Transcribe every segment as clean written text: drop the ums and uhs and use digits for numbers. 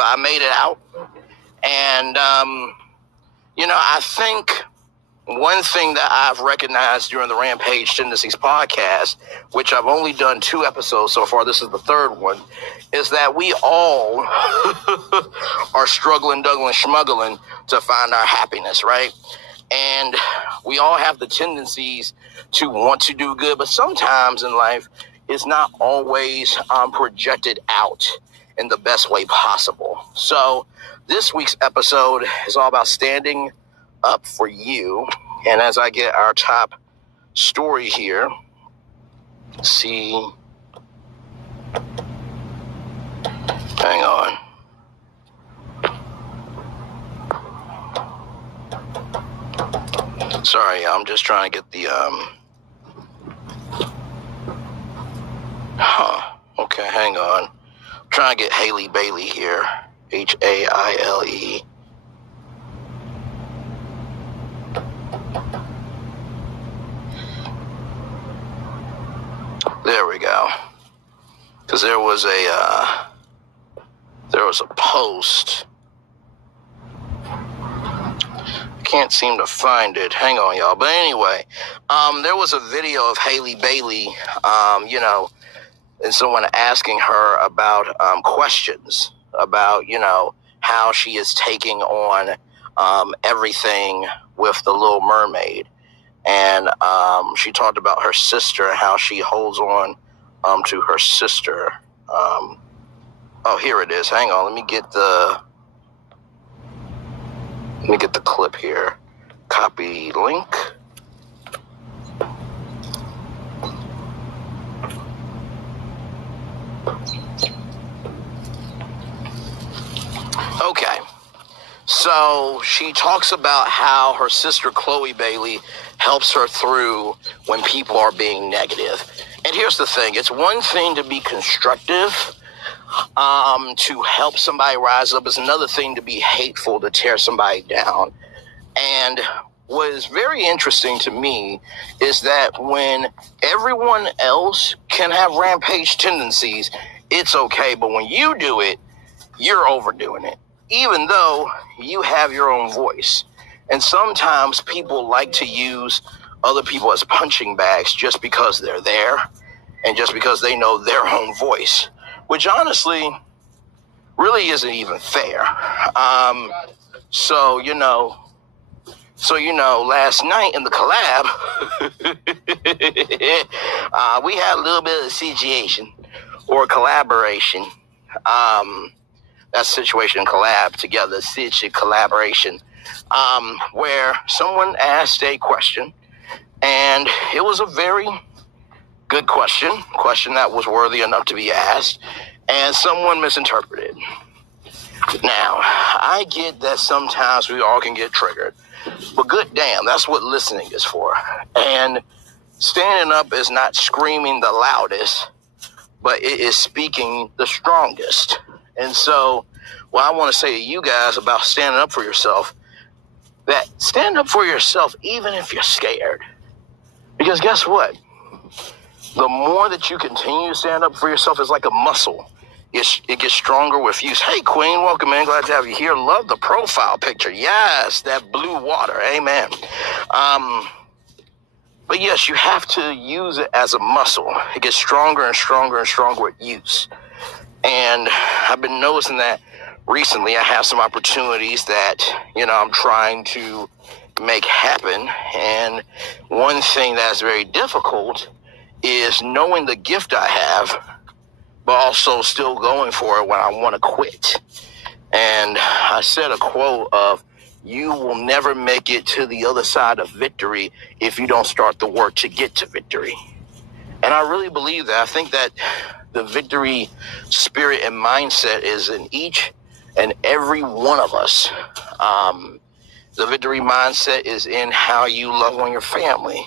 but I made it out. And, I think one thing that I've recognized during the Rampage Tendencies podcast, which I've only done 2 episodes so far, this is the 3rd one, is that we all are struggling, dougling, schmuggling to find our happiness, right? And we all have the tendencies to want to do good, but sometimes in life, it's not always projected out in the best way possible. So this week's episode is all about standing up for you. And as I get our top story here, see, hang on. Sorry, I'm just trying to get the, okay, hang on. I'm trying to get Haley Bailey here, Haile. There we go. Because there was a post. Can't seem to find it. Hang on, y'all. But anyway, there was a video of Haley Bailey, and someone asking her about questions about, how she is taking on everything with the Little Mermaid. And she talked about her sister and how she holds on to her sister. Here it is. Hang on. Let me get the clip here. Copy link. Okay. So she talks about how her sister Chloe Bailey helps her through when people are being negative. And here's the thing. It's one thing to be constructive, to help somebody rise up. It's another thing to be hateful, to tear somebody down. And what is very interesting to me is that when everyone else can have rampage tendencies, it's okay. But when you do it, you're overdoing it, even though you have your own voice. And sometimes people like to use other people as punching bags just because they're there and just because they know their own voice, which honestly really isn't even fair. Last night in the collab, we had a little bit of a situation or collaboration. That's situation collab together, collaboration, where someone asked a question, and it was a very good question that was worthy enough to be asked, and someone misinterpreted. Now, I get that sometimes we all can get triggered, but good damn, that's what listening is for. And standing up is not screaming the loudest, but it is speaking the strongest. And so what I want to say to you guys about standing up for yourself, that stand up for yourself even if you're scared. Because guess what? The more that you continue to stand up for yourself, it's like a muscle. It gets stronger with use. Hey, Queen, welcome in. Glad to have you here. Love the profile picture. Yes, that blue water. Amen. But yes, you have to use it as a muscle. It gets stronger and stronger and stronger with use. And I've been noticing that recently. I have some opportunities that, I'm trying to make happen. And one thing that's very difficult is knowing the gift I have, but also still going for it when I want to quit. And I said a quote of, you will never make it to the other side of victory if you don't start the work to get to victory. And I really believe that. I think that the victory spirit and mindset is in each and every one of us. The victory mindset is in how you love on your family.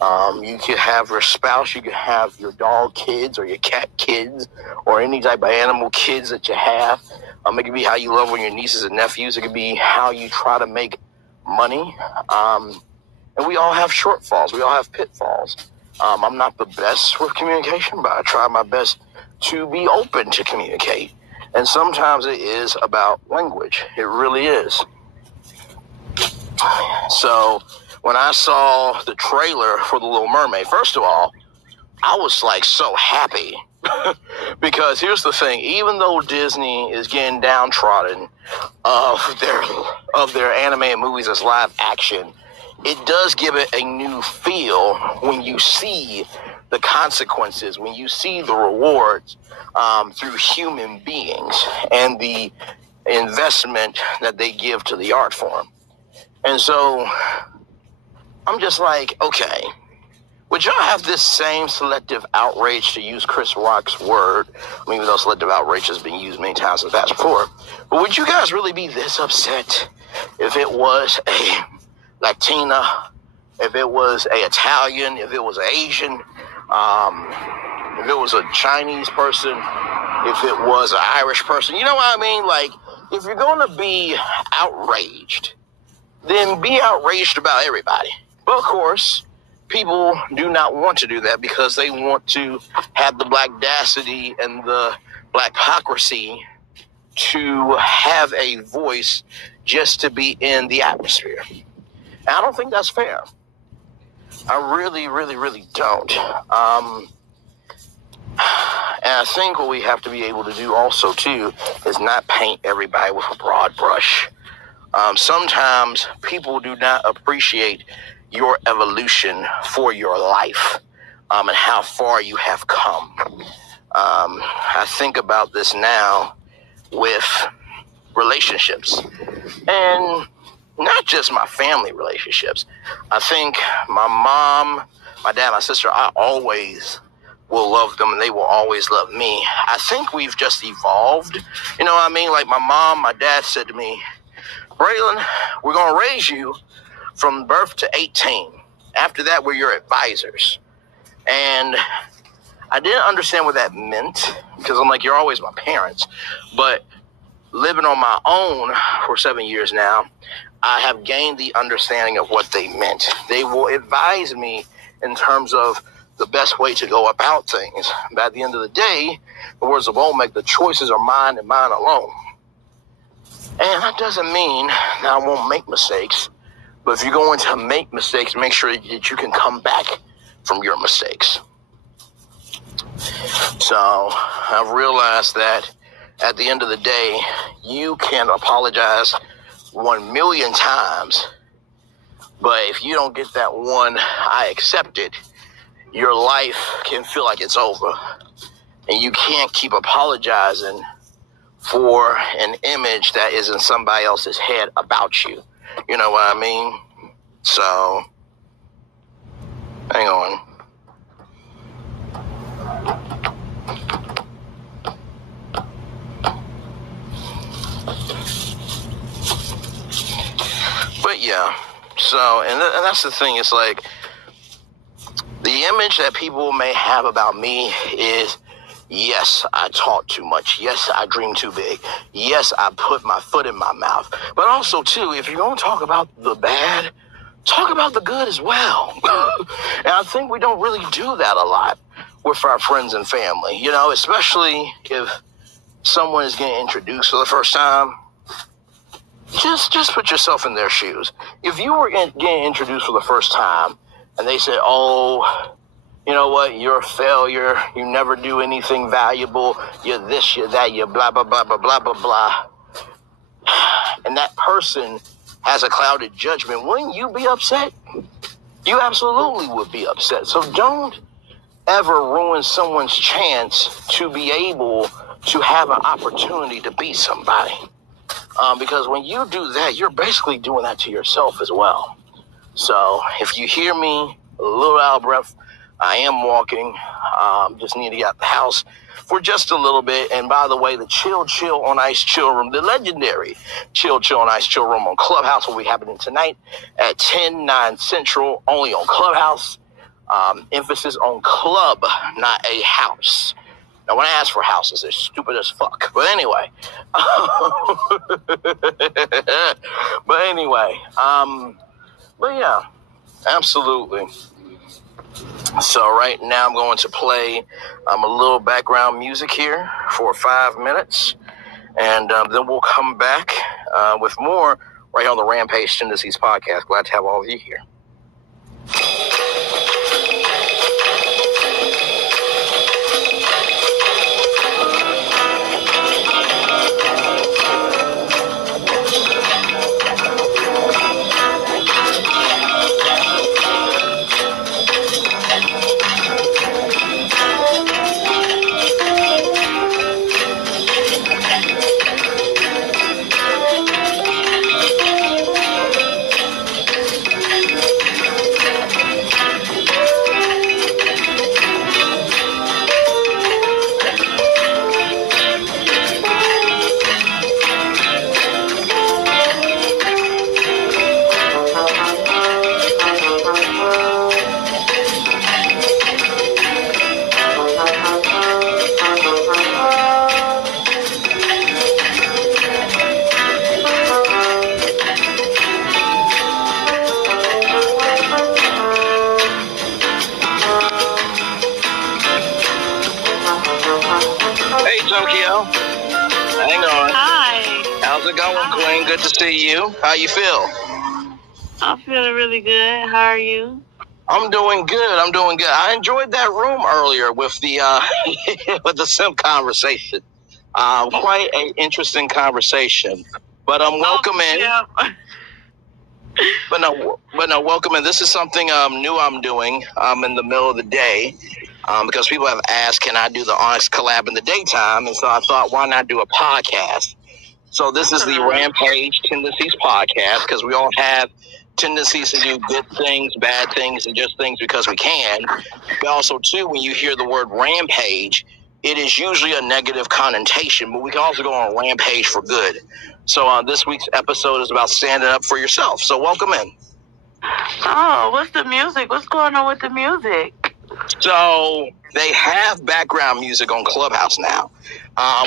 You could have your spouse, you could have your dog kids or your cat kids or any type of animal kids that you have. It could be how you love on your nieces and nephews. It could be how you try to make money. And we all have shortfalls. We all have pitfalls. I'm not the best with communication, but I try my best to be open to communicate. And sometimes it is about language. It really is. So when I saw the trailer for The Little Mermaid, first of all, I was like so happy because here's the thing: even though Disney is getting downtrodden of their animated movies as live action, it does give it a new feel when you see the consequences, when you see the rewards through human beings and the investment that they give to the art form. And so I'm just like, okay, would y'all have this same selective outrage, to use Chris Rock's word? I mean, even though selective outrage has been used many times in the past before, but would you guys really be this upset if it was a Latina, if it was a Italian, if it was an Asian, if it was a Chinese person, if it was an Irish person? You know what I mean? Like, if you're going to be outraged, then be outraged about everybody. But of course, people do not want to do that because they want to have the blackdacity and the blackocracy to have a voice just to be in the atmosphere. And I don't think that's fair. I really, really, really don't. And I think what we have to be able to do also, too, is not paint everybody with a broad brush. Sometimes people do not appreciate your evolution for your life and how far you have come. I think about this now with relationships, and not just my family relationships. I think my mom, my dad, my sister, I always will love them and they will always love me. I think we've just evolved. You know what I mean? Like my mom, my dad said to me, Braylon, we're going to raise you from birth to 18. After that, we're your advisors. And I didn't understand what that meant because I'm like, you're always my parents. But living on my own for 7 years now, I have gained the understanding of what they meant. They will advise me in terms of the best way to go about things. But at the end of the day, the words of Olmec, the choices are mine and mine alone. And that doesn't mean that I won't make mistakes. But if you're going to make mistakes, make sure that you can come back from your mistakes. So I've realized that at the end of the day, you can apologize 1,000,000 times. But if you don't get that one, I accept it, your life can feel like it's over. And you can't keep apologizing for an image that is in somebody else's head about you. You know what I mean? So, hang on. But yeah, so, and that's the thing. It's like, the image that people may have about me is, yes, I talk too much. Yes, I dream too big. Yes, I put my foot in my mouth. But also, too, if you're going to talk about the bad, talk about the good as well. And I think we don't really do that a lot with our friends and family, you know, especially if someone is getting introduced for the first time. Just put yourself in their shoes. If you were getting introduced for the first time and they said, oh, you know what, you're a failure, you never do anything valuable, you're this, you're that, you're blah, blah, blah, blah, blah, blah, blah, and that person has a clouded judgment, wouldn't you be upset? You absolutely would be upset. So don't ever ruin someone's chance to be able to have an opportunity to be somebody. Because when you do that, you're basically doing that to yourself as well. So if you hear me a little out of breath, I am walking. Just need to get out the house for just a little bit. And by the way, the Chill on Ice Chill Room, the legendary Chill on Ice Chill Room on Clubhouse will be happening tonight at 10/9 Central, only on Clubhouse. Emphasis on club, not a house. Now, when I ask for houses, they're stupid as fuck. But anyway. But yeah, absolutely. So right now I'm going to play a little background music here for 5 minutes. And then we'll come back with more right here on the Rampage Tendencies podcast. Glad to have all of you here. Good to see you. How you feel? I'm feeling really good. How are you? I'm doing good. I enjoyed that room earlier with the with the sim conversation. Quite an interesting conversation. But welcome in. Yeah. But no, welcome in. This is something new I'm doing in the middle of the day because people have asked, can I do the Honest collab in the daytime? And so I thought, why not do a podcast? So this is the Rampage Tendencies podcast because we all have tendencies to do good things, bad things, and just things because we can. But also, too, when you hear the word rampage, it is usually a negative connotation, but we can also go on a rampage for good. So this week's episode is about standing up for yourself. So welcome in. Oh, what's the music? What's going on with the music? So they have background music on Clubhouse now,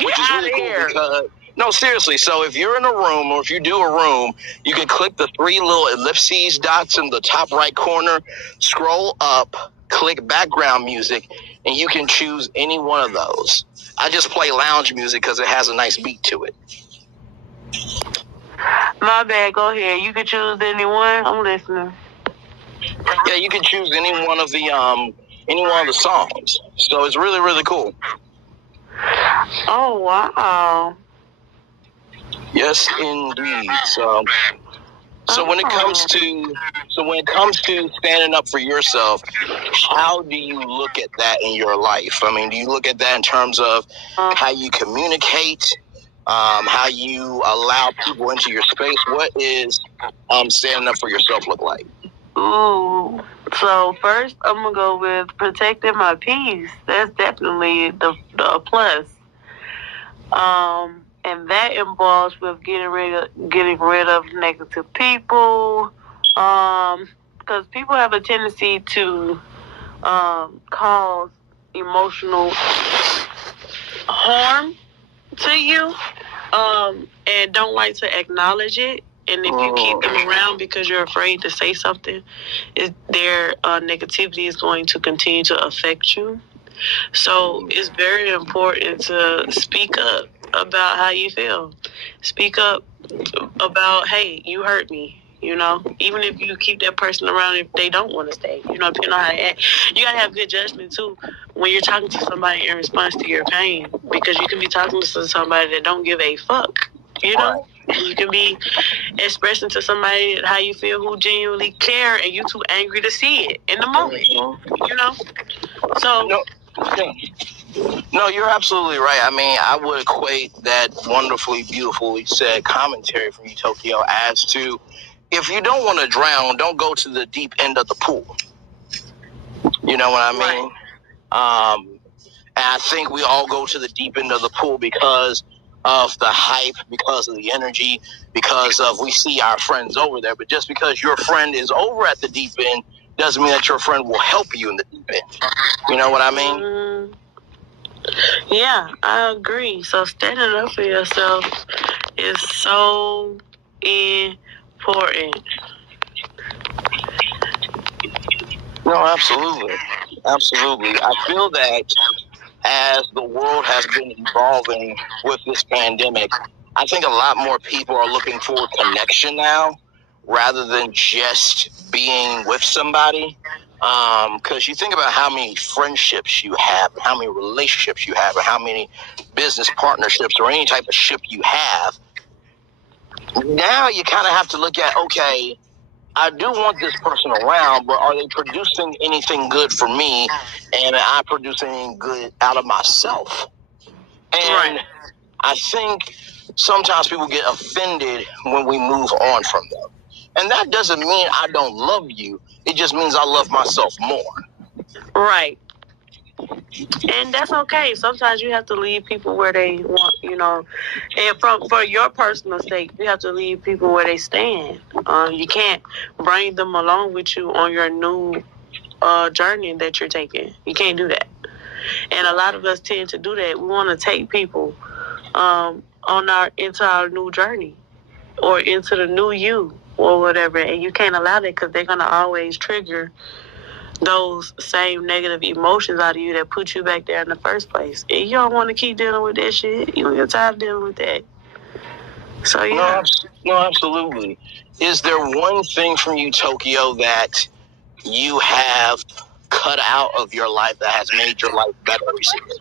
which is really cool because... No, seriously. So if you're in a room or if you do a room, you can click the three little ellipses dots in the top right corner, scroll up, click background music, and you can choose any one of those. I just play lounge music because it has a nice beat to it. My bad. Go ahead. You can choose any one. I'm listening. Yeah, you can choose any one of the songs. So it's really, really cool. Oh, wow. Yes, indeed. So when it comes to standing up for yourself, how do you look at that in your life? I mean, do you look at that in terms of how you communicate, how you allow people into your space? What is standing up for yourself look like? Ooh. So first, I'm gonna go with protecting my peace. That's definitely the plus. And that involves with getting rid of negative people, because people have a tendency to cause emotional harm to you, and don't like to acknowledge it. And if you keep them around because you're afraid to say something, their negativity is going to continue to affect you. So it's very important to speak up about how you feel. Speak up about, hey, you hurt me, even if you keep that person around if they don't want to stay, depending on how they act. You got to have good judgment, too, when you're talking to somebody in response to your pain, because you can be talking to somebody that don't give a fuck, You can be expressing to somebody how you feel who genuinely care, and you too angry to see it in the moment, So... No, you're absolutely right. I mean, I would equate that wonderfully, beautifully said commentary from you, Tokyo, as to if you don't want to drown, don't go to the deep end of the pool. You know what I mean? Right. And I think we all go to the deep end of the pool because of the hype, because of the energy, because of we see our friends over there. But just because your friend is over at the deep end doesn't mean that your friend will help you in the deep end. You know what I mean? Yeah, I agree. So standing up for yourself is so important. No, absolutely. Absolutely. I feel that as the world has been evolving with this pandemic, I think a lot more people are looking for connection now rather than just being with somebody. Because you think about how many friendships you have, and how many relationships you have, and how many business partnerships or any type of ship you have. Now you kind of have to look at, okay, I do want this person around, but are they producing anything good for me? And am I producing anything good out of myself? And I think sometimes people get offended when we move on from them. And that doesn't mean I don't love you. It just means I love myself more. Right. And that's okay. Sometimes you have to leave people where they want, and for your personal sake, you have to leave people where they stand. You can't bring them along with you on your new journey that you're taking. You can't do that. And a lot of us tend to do that. We want to take people into our new journey or into the new you or whatever, and you can't allow that because they're going to always trigger those same negative emotions out of you that put you back there in the first place. And you don't want to keep dealing with that shit. You don't get tired of dealing with that. So, yeah. No, absolutely. Is there one thing from you, Tokyo, that you have cut out of your life that has made your life better recently?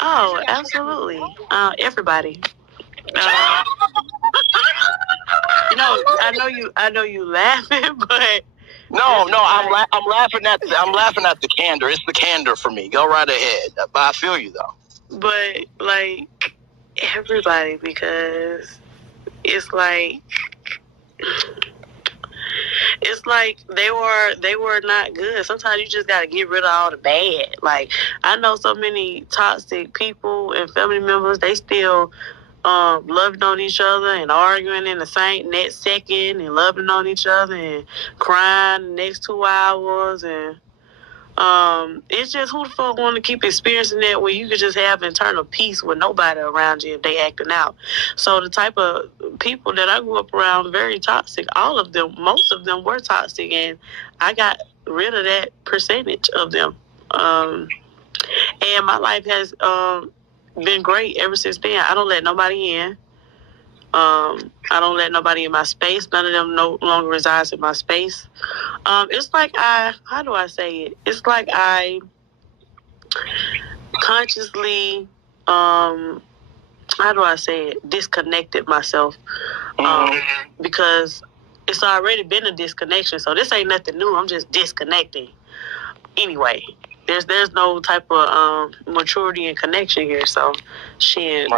Oh, absolutely. Everybody. I know you laughing, but no, I'm laughing at the candor. It's the candor for me. Go right ahead. But I feel you though. But like everybody, because it's like they were not good. Sometimes you just gotta get rid of all the bad. Like I know so many toxic people and family members, they still loving on each other and arguing in the same next second and loving on each other and crying the next 2 hours, and it's just, who the fuck want to keep experiencing that when you could just have internal peace with nobody around you if they acting out? So the type of people that I grew up around, very toxic. All of them, most of them were toxic, and I got rid of that percentage of them. And my life has been great ever since then. I don't let nobody in. I don't let nobody in my space. None of them no longer resides in my space. It's like how do I say it? It's like I consciously, how do I say it? Disconnected myself. Because it's already been a disconnection. So this ain't nothing new. I'm just disconnecting. Anyway, there's no type of maturity and connection here. So shit,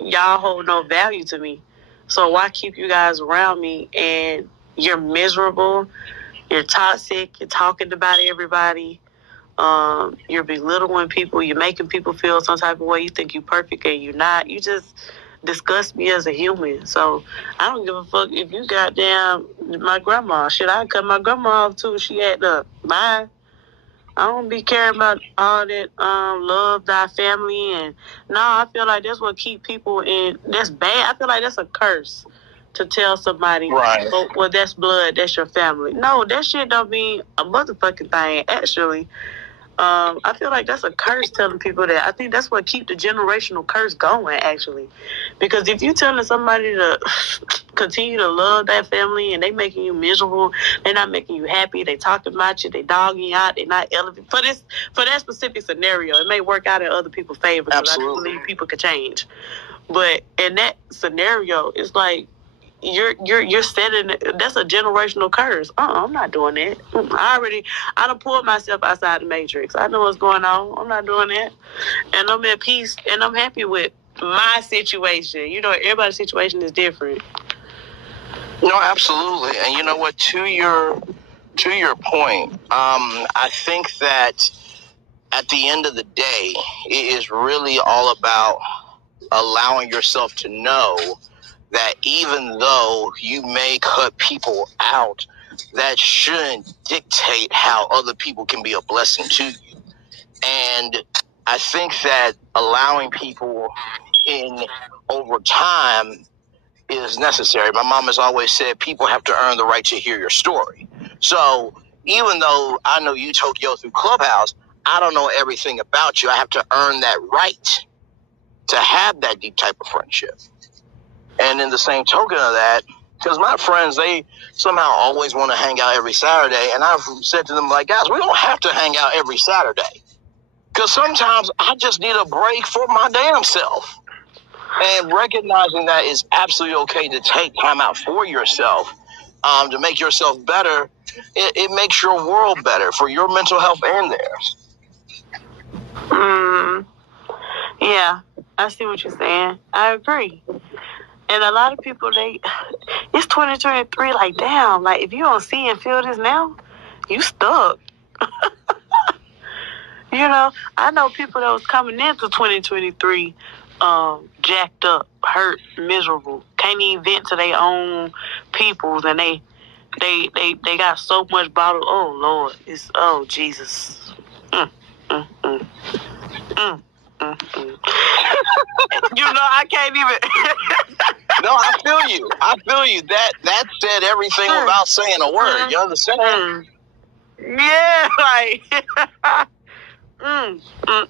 y'all hold no value to me. So why keep you guys around me? And you're miserable, you're toxic, you're talking about everybody, you're belittling people, you're making people feel some type of way. You think you're perfect and you're not. You just disgust me as a human. So I don't give a fuck if you goddamn my grandma. Shit, I cut my grandma off too. She had to bye. I don't be caring about all that love thy family, and no, I feel like that's what keep people in. That's bad. I feel like that's a curse to tell somebody, right? Oh, well, that's blood, that's your family. No, that shit don't mean a motherfucking thing. Actually, I feel like that's a curse telling people that. I think that's what keep the generational curse going, actually, because if you telling somebody to continue to love that family and they making you miserable, they're not making you happy, they talking about you, they dogging you out, they're not elevating for that specific scenario. It may work out in other people's favor because I do believe people could change, but in that scenario, it's like you're setting, that's a generational curse. I'm not doing that. I done pulled myself outside the matrix. I know what's going on. I'm not doing that, and I'm at peace and I'm happy with my situation. Everybody's situation is different. No, absolutely. And you know what? To your point, I think that at the end of the day, it is really all about allowing yourself to know that even though you may cut people out, that shouldn't dictate how other people can be a blessing to you. And I think that allowing people in over time is necessary. My mom has always said people have to earn the right to hear your story. So even though I know you, Tokyo, through Clubhouse, I don't know everything about you. I have to earn that right to have that deep type of friendship. And in the same token of that, because my friends, they somehow always want to hang out every Saturday. And I've said to them, like, guys, we don't have to hang out every Saturday. Because sometimes I just need a break for my damn self. And recognizing that is absolutely okay to take time out for yourself, to make yourself better. It makes your world better for your mental health and theirs. Yeah, I see what you're saying. I agree. And a lot of people, it's 2023, like, damn, like, if you don't see and feel this now, you stuck. You know, I know people that was coming into 2023 jacked up, hurt, miserable, can't even vent to their own peoples, and they got so much bottled. Oh, Lord. Oh, Jesus. You know, I can't even. No, I feel you. That said everything without saying a word. You understand? Yeah, like. Now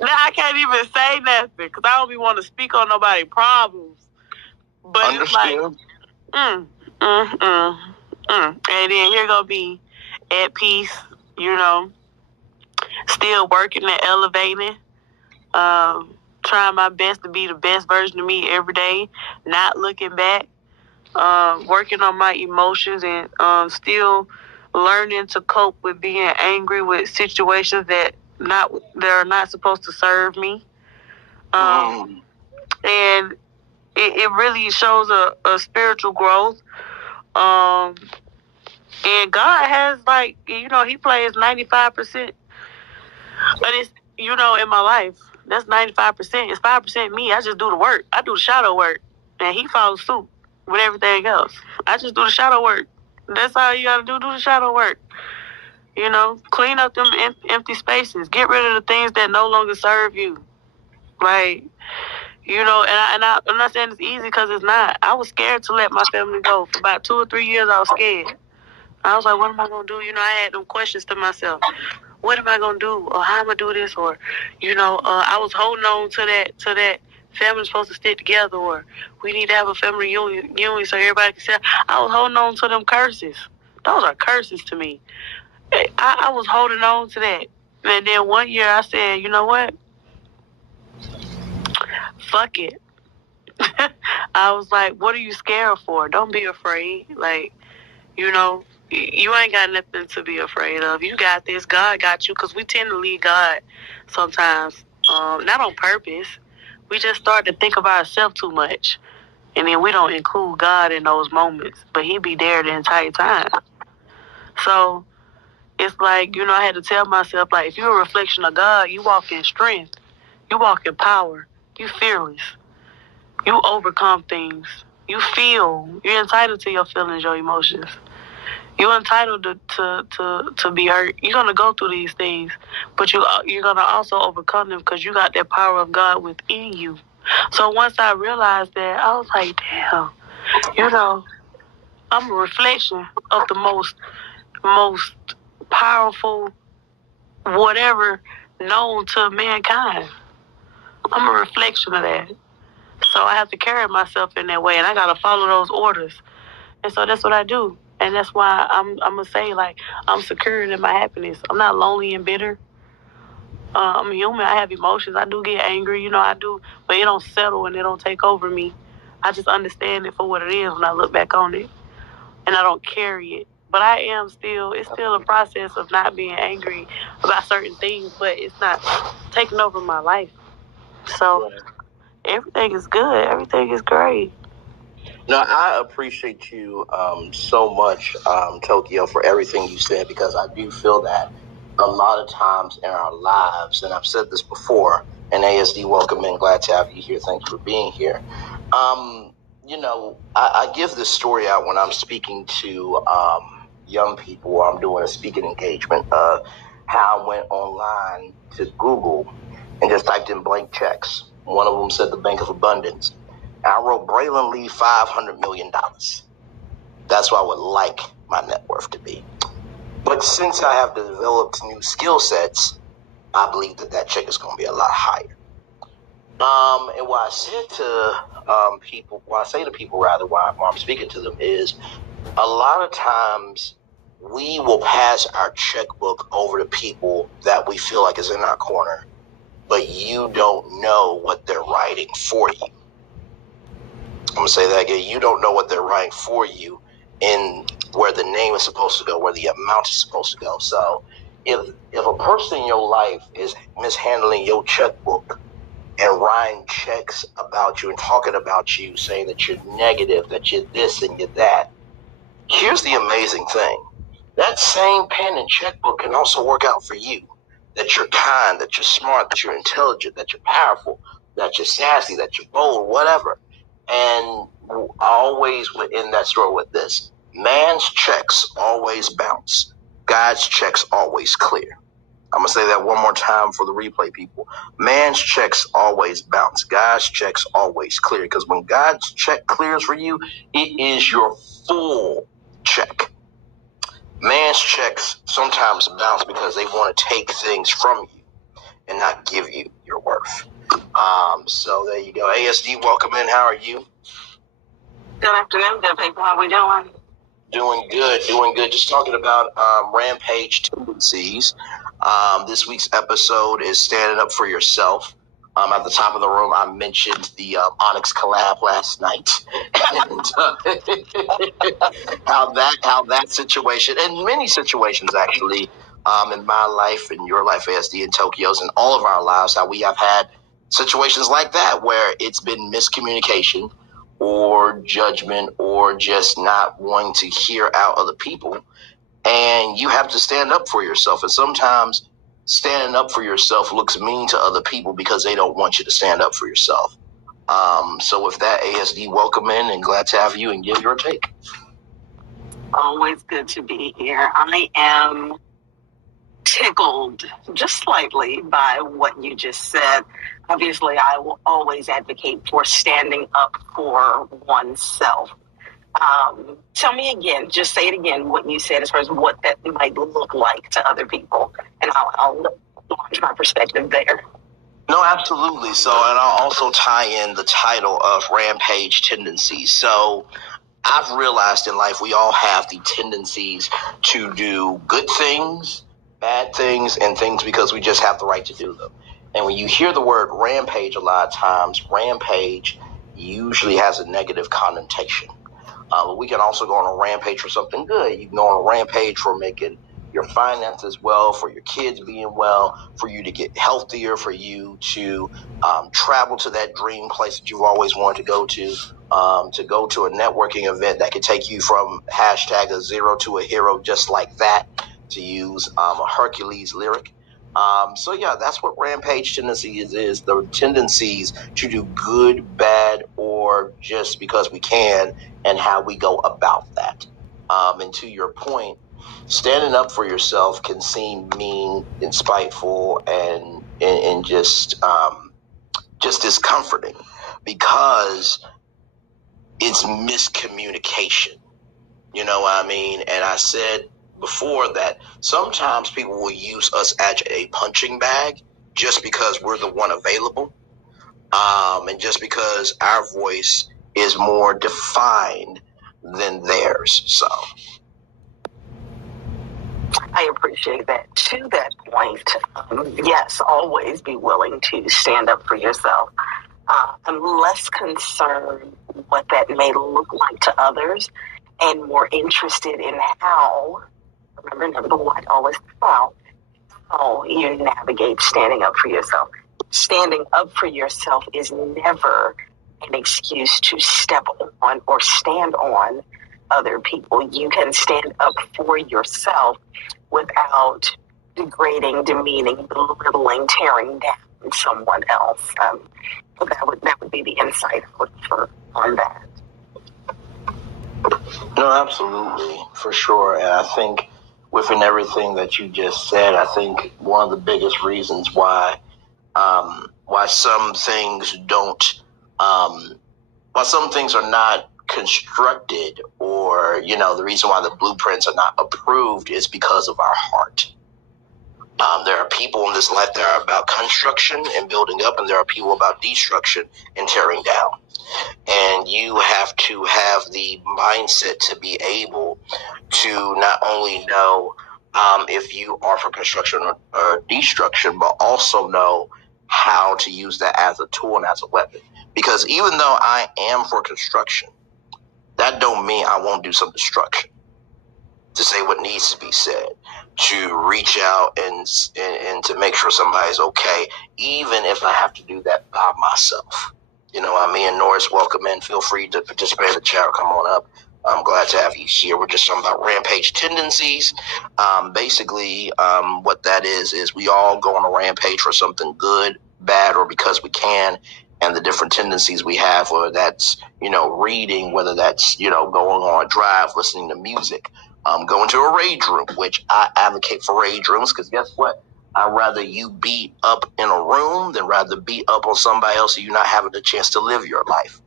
I can't even say nothing because I don't be want to speak on nobody's problems. But Understood. It's like, and then you're gonna be at peace, you know, still working and elevating, trying my best to be the best version of me every day, not looking back, working on my emotions, and still learning to cope with being angry with situations that are not supposed to serve me. And it really shows a spiritual growth. And God has, like, you know, he plays 95%. But it's, you know, in my life, that's 95%. It's 5% me. I just do the work. I do the shadow work. And he follows suit with everything else. I just do the shadow work. That's all you got to do the shadow work. You know, clean up them empty spaces. Get rid of the things that no longer serve you. Like, you know, and I'm not saying it's easy because it's not. I was scared to let my family go. For about 2 or 3 years, I was scared. I was like, what am I going to do? You know, I had them questions to myself. What am I going to do? Or how am I going to do this? Or, you know, I was holding on to that family's supposed to stick together, or we need to have a family union so everybody can say. I was holding on to them curses. Those are curses to me. I was holding on to that. And then one year I said, you know what? Fuck it. I was like, what are you scared for? Don't be afraid. Like, you know, you ain't got nothing to be afraid of. You got this. God got you. Because we tend to leave God sometimes. Not on purpose. We just start to think of ourselves too much. And then we don't include God in those moments. But he be there the entire time. So it's like, you know, I had to tell myself, like, if you're a reflection of God, you walk in strength. You walk in power. You fearless. You overcome things. You feel. You're entitled to your feelings, your emotions. You're entitled to be hurt. You're going to go through these things. But you're going to also overcome them because you got that power of God within you. So once I realized that, I was like, damn, you know, I'm a reflection of the most powerful whatever known to mankind. I'm a reflection of that. So I have to carry myself in that way, and I got to follow those orders. And so that's what I do. And that's why I'm going to say, like, I'm secure in my happiness. I'm not lonely and bitter. I'm human. I have emotions. I do get angry. You know, I do. But it don't settle and it don't take over me. I just understand it for what it is when I look back on it. And I don't carry it. But it's still a process of not being angry about certain things, but it's not taking over my life. So everything is good. Everything is great. No, I appreciate you so much, Tokyo, for everything you said, because I do feel that a lot of times in our lives, and I've said this before, and ASD, welcome in, glad to have you here. Thank you for being here. You know, I give this story out when I'm speaking to young people, or I'm doing a speaking engagement, of how I went online to Google and just typed in blank checks. One of them said the Bank of Abundance. I wrote Braylon Lee $500 million. That's what I would like my net worth to be. But since I have developed new skill sets, I believe that check is going to be a lot higher. And what I said to people, what I say to people rather, while I'm speaking to them, is a lot of times we will pass our checkbook over to people that we feel like is in our corner, but you don't know what they're writing for you. I'm going to say that again. You don't know what they're writing for you in where the name is supposed to go, where the amount is supposed to go. So if a person in your life is mishandling your checkbook and writing checks about you and talking about you, saying that you're negative, that you're this and you're that, here's the amazing thing. That same pen and checkbook can also work out for you. That you're kind, that you're smart, that you're intelligent, that you're powerful, that you're sassy, that you're bold, whatever. And I always would end that story with this. Man's checks always bounce. God's checks always clear. I'm going to say that one more time for the replay people. Man's checks always bounce. God's checks always clear. Because when God's check clears for you, it is your full check. Man's checks sometimes bounce because they want to take things from you and not give you your worth. So there you go. ASD, welcome in. How are you? Good afternoon, good people. How we doing? Doing good. Just talking about Rampage Tendencies. This week's episode is Standing Up for Yourself. At the top of the room, I mentioned the Onyx collab last night, and how that situation, and many situations actually, in my life, in your life, ASD, in Tokyo's, and all of our lives, how we have had situations like that where it's been miscommunication or judgment or just not wanting to hear out other people, and you have to stand up for yourself. And sometimes standing up for yourself looks mean to other people because they don't want you to stand up for yourself. So with that, ASD, welcome in and glad to have you and give your take. Always good to be here. I am tickled just slightly by what you just said. Obviously, I will always advocate for standing up for oneself. Tell me again, just say it again, what you said as far as what that might look like to other people, and I'll launch my perspective there. No, absolutely. So, and I'll also tie in the title of Rampage Tendencies. So, I've realized in life we all have the tendencies to do good things, bad things, and things because we just have the right to do them. And when you hear the word rampage a lot of times, rampage usually has a negative connotation. But we can also go on a rampage for something good. You can go on a rampage for making your finances well, for your kids being well, for you to get healthier, for you to travel to that dream place that you've always wanted to go to a networking event that could take you from hashtag a zero to a hero just like that, to use a Hercules lyric. So yeah, that's what Rampage Tendencies is, the tendencies to do good, bad, or just because we can, and how we go about that. And to your point, standing up for yourself can seem mean and spiteful and just discomforting because it's miscommunication. You know what I mean? And I said before that sometimes people will use us as a punching bag just because we're the one available, and just because our voice is more defined than theirs. So I appreciate that. To that point, yes, always be willing to stand up for yourself. I'm less concerned what that may look like to others and more interested in how, remember, never the what, always how you navigate standing up for yourself. Standing up for yourself is never an excuse to step on or stand on other people. You can stand up for yourself without degrading, demeaning, belittling, tearing down someone else. That would be the insight I would offer on that. No, absolutely, for sure. And I think within everything that you just said, I think one of the biggest reasons why some things why some things are not constructed, or the reason why the blueprints are not approved is because of our heart. There are people in this life that are about construction and building up, and there are people about destruction and tearing down. And you have to have the mindset to be able to not only know if you are for construction or destruction, but also know how to use that as a tool and as a weapon. Because even though I am for construction, that don't mean I won't do some destruction. To say what needs to be said, to reach out and to make sure somebody's okay, even if I have to do that by myself. You know, me and Norris, welcome in. Feel free to participate in the chat or come on up. I'm glad to have you here. We're just talking about Rampage Tendencies. Basically, what that is we all go on a rampage for something good, bad, or because we can, and the different tendencies we have, whether that's, reading, whether that's, going on a drive, listening to music, going to a rage room, which I advocate for rage rooms, because guess what? I'd rather you beat up in a room than rather beat up on somebody else and you not having the chance to live your life.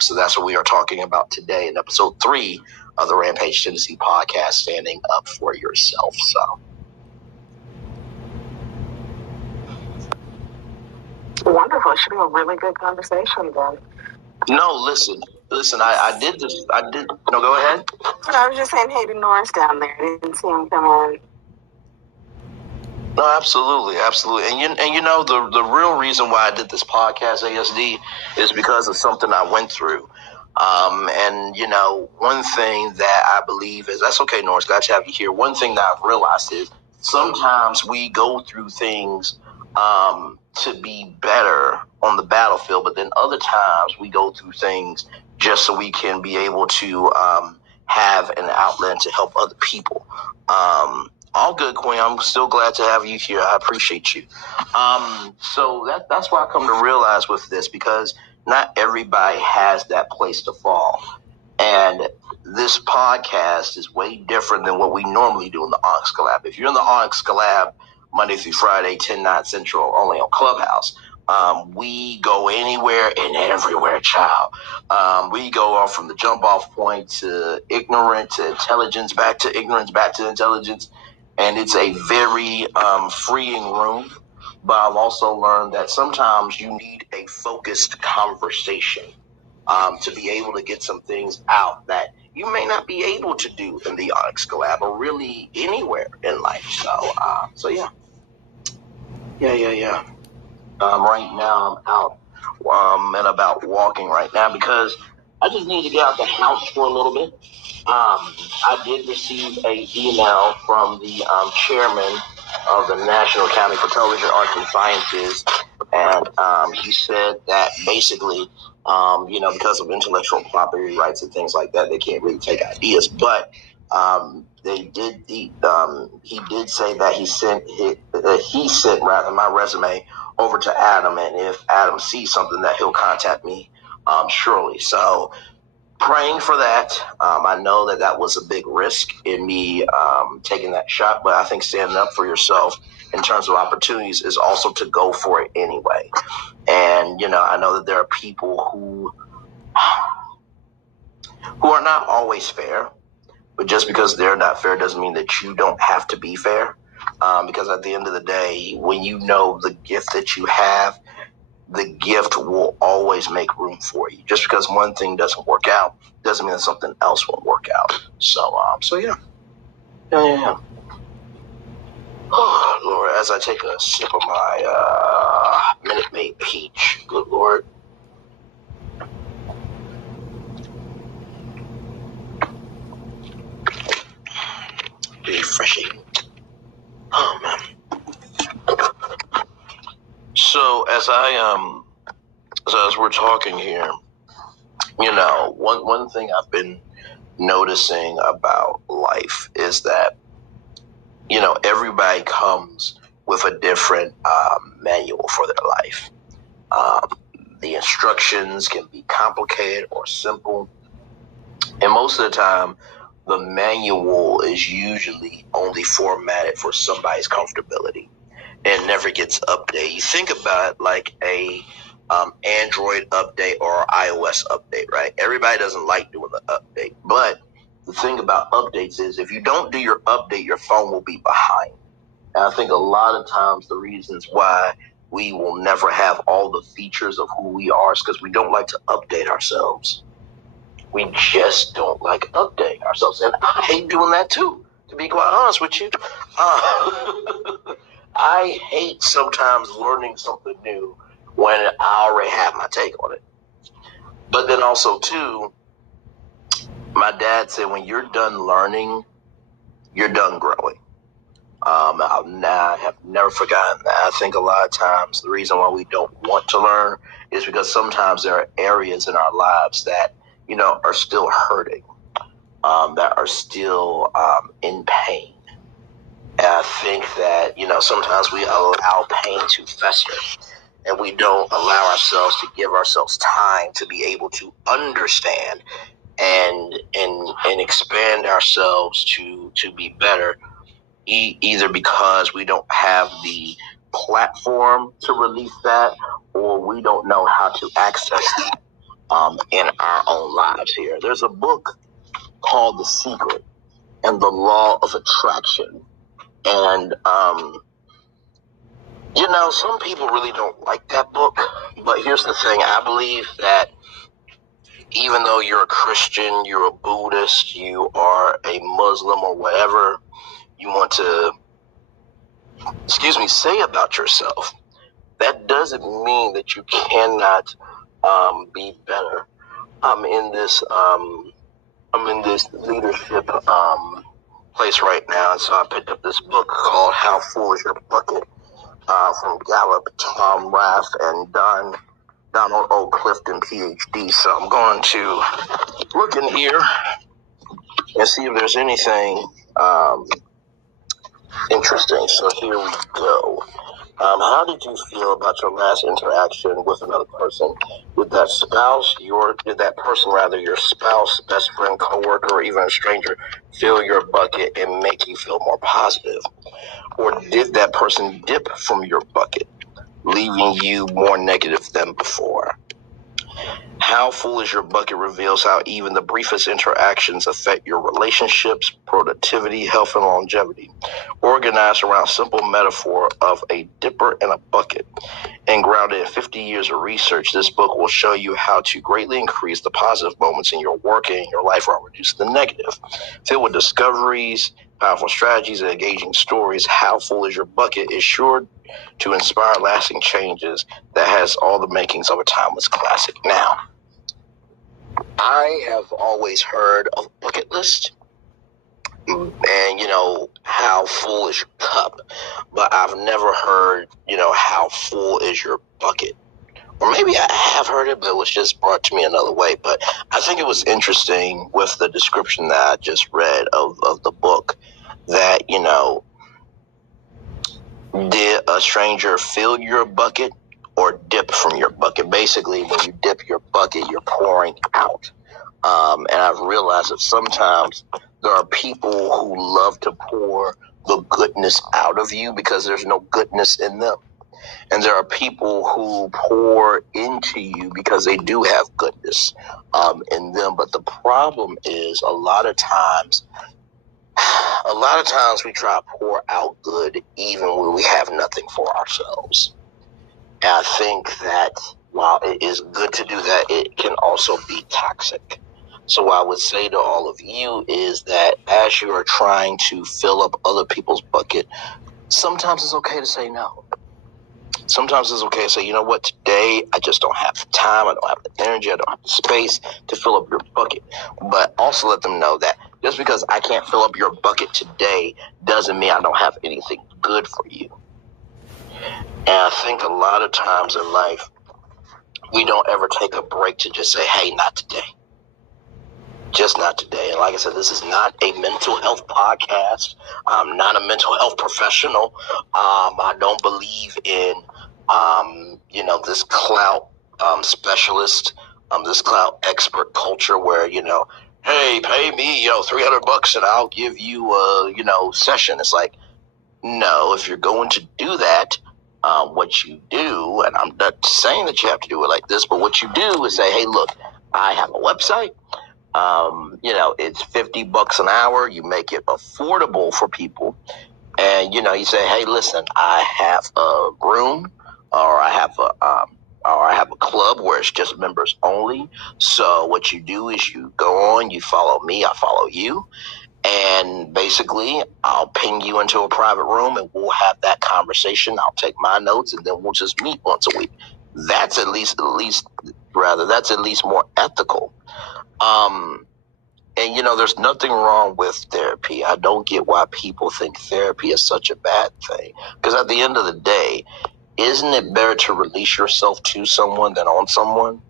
So that's what we are talking about today in episode 3 of the Rampage Tendency podcast, standing up for yourself. So wonderful. It should be a really good conversation then. No, listen. I did this. No, go ahead. I was just saying, hey to Norris down there. I didn't see him come on. No, absolutely. And the real reason why I did this podcast, ASD, is because of something I went through. And one thing that I believe is, that's okay, Norris, glad to have you here. One thing that I've realized is sometimes we go through things to be better on the battlefield, but then other times we go through things just so we can be able to have an outlet to help other people. All good, Queen. I'm still glad to have you here. I appreciate you. So that's why I come to realize with this, because not everybody has that place to fall. And this podcast is way different than what we normally do in the Onyx Collab. If you're in the Onyx Collab Monday through Friday, 10/9 Central, only on Clubhouse, we go anywhere and everywhere, child. We go off from the jump off point to ignorant to intelligence, back to ignorance, back to intelligence. And it's a very freeing room. But I've also learned that sometimes you need a focused conversation to be able to get some things out that you may not be able to do in the Onyx Collab or really anywhere in life. So yeah. Right now I'm out and about walking right now because I just need to get out the house for a little bit. I did receive an email from the chairman of the National Academy for Television Arts and Sciences, and he said that basically, because of intellectual property rights and things like that, they can't really take ideas. But he did say that he sent my resume over to Adam, and if Adam sees something, that he'll contact me surely. So praying for that. I know that was a big risk in me taking that shot, but I think standing up for yourself in terms of opportunities is also to go for it anyway. And, I know that there are people who are not always fair, but just because they're not fair doesn't mean that you don't have to be fair. Because at the end of the day, when you know the gift that you have, the gift will always make room for you. Just because one thing doesn't work out doesn't mean that something else won't work out. So yeah. Oh, Lord, as I take a sip of my Minute Maid Peach, good Lord. Refreshing. Oh, man. So as we're talking here, one thing I've been noticing about life is that, everybody comes with a different manual for their life. The instructions can be complicated or simple. And most of the time, the manual is usually only formatted for somebody's comfortability and never gets updated. You think about it like a Android update or iOS update, right? Everybody doesn't like doing the update. But the thing about updates is if you don't do your update, your phone will be behind. And I think a lot of times the reasons why we will never have all the features of who we are is because we don't like to update ourselves. We just don't like updating ourselves. And I hate doing that too, to be quite honest with you. I hate sometimes learning something new when I already have my take on it. But then also too, my dad said when you're done learning, you're done growing. I have never forgotten that. I think a lot of times the reason why we don't want to learn is because sometimes there are areas in our lives that, are still hurting, that are still in pain. And I think that, sometimes we allow pain to fester and we don't allow ourselves to give ourselves time to be able to understand and expand ourselves to be better. Either because we don't have the platform to release that, or we don't know how to access that in our own lives here. There's a book called The Secret and the Law of Attraction. And, some people really don't like that book. But here's the thing. I believe that even though you're a Christian, you're a Buddhist, you are a Muslim or whatever you want to, say about yourself, that doesn't mean that you cannot be better. I'm in this leadership place right now, and so I picked up this book called How Full Is Your Bucket from Gallup, Tom Rath, and Donald O. Clifton, PhD. So I'm going to look in here and see if there's anything interesting. So here we go. How did you feel about your last interaction with another person? Did that person, your spouse, best friend, coworker, or even a stranger, fill your bucket and make you feel more positive? Or did that person dip from your bucket, leaving you more negative than before? How Full Is Your Bucket reveals how even the briefest interactions affect your relationships, productivity, health, and longevity. Organized around a simple metaphor of a dipper and a bucket, and grounded in 50 years of research, this book will show you how to greatly increase the positive moments in your work and in your life while reducing the negative. Filled with discoveries, powerful strategies, and engaging stories, How Full Is Your Bucket is sure to inspire lasting changes that has all the makings of a timeless classic. Now, I have always heard of bucket list and, how full is your cup, but I've never heard, how full is your bucket. Or maybe I have heard it, but it was just brought to me another way. But I think it was interesting with the description that I just read of the book that, did a stranger fill your bucket or dip from your bucket? Basically, when you dip your bucket, you're pouring out. And I've realized that sometimes there are people who love to pour the goodness out of you because there's no goodness in them. And there are people who pour into you because they do have goodness in them. But the problem is a lot of times we try to pour out good even when we have nothing for ourselves. And I think that while it is good to do that, it can also be toxic. So what I would say to all of you is that as you are trying to fill up other people's bucket, sometimes it's okay to say no. Sometimes it's okay to say, you know what, today I just don't have the time, I don't have the energy, I don't have the space to fill up your bucket. But also let them know that just because I can't fill up your bucket today doesn't mean I don't have anything good for you. And I think a lot of times in life, we don't ever take a break to just say, hey, not today. Just not today. And like I said, this is not a mental health podcast. I'm not a mental health professional. I don't believe in, this clout specialist, this clout expert culture where, hey, pay me, $300 and I'll give you a, session. It's like, no, if you're going to do that, what you do, and I'm not saying that you have to do it like this, but what you do is say, hey, look, I have a website. It's $50 an hour. You make it affordable for people. And, you know, you say, hey, listen, I have a room, or I have a club where it's just members only. So what you do is you go on, you follow me, I follow you. And basically, I'll ping you into a private room and we'll have that conversation. I'll take my notes and then we'll just meet once a week. That's at least more ethical. And, you know, there's nothing wrong with therapy. I don't get why people think therapy is such a bad thing. Because at the end of the day, isn't it better to release yourself to someone than on someone?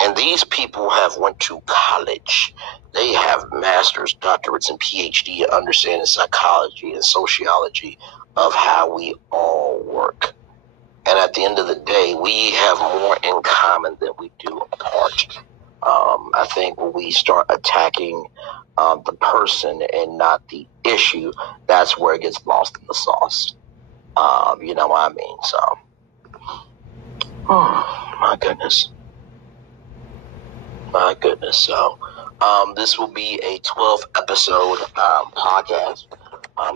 And these people have went to college. They have masters, doctorates, and PhD in understanding psychology and sociology of how we all work. And at the end of the day, we have more in common than we do apart. I think when we start attacking the person and not the issue, that's where it gets lost in the sauce. You know what I mean? So, my goodness. So, this will be a 12 episode podcast.